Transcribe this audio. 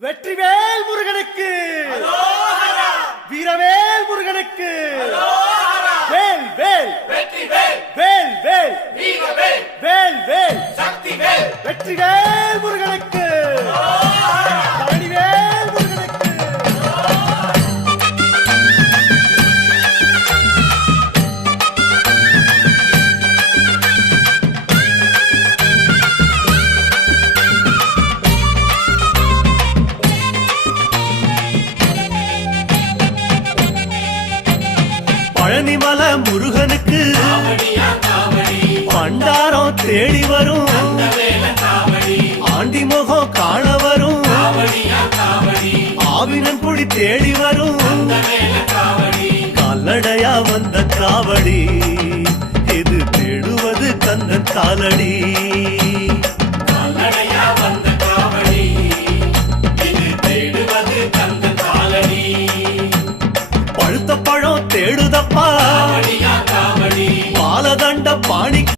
வெற்றிவேல் முருகனுக்கு, வீரவேல் முருகனுக்கு, வேல் வேல் வேல் வேல் வேல் வேல் வெற்றிவேல் முருகனுக்கு, பழனிவேல் முருகனுக்கு. பழனிமல முருகனுக்கு பண்டாரம் தேடி வரும், ஆண்டி முகம் காண வரும், ஆவினன் குடி தேடி வரும், கால்நடையா வந்த காவடி இது தேடுவது கந்தன் காலடி. பழுத்த பழம் தேடுதப்பா பாலதண்ட பாணி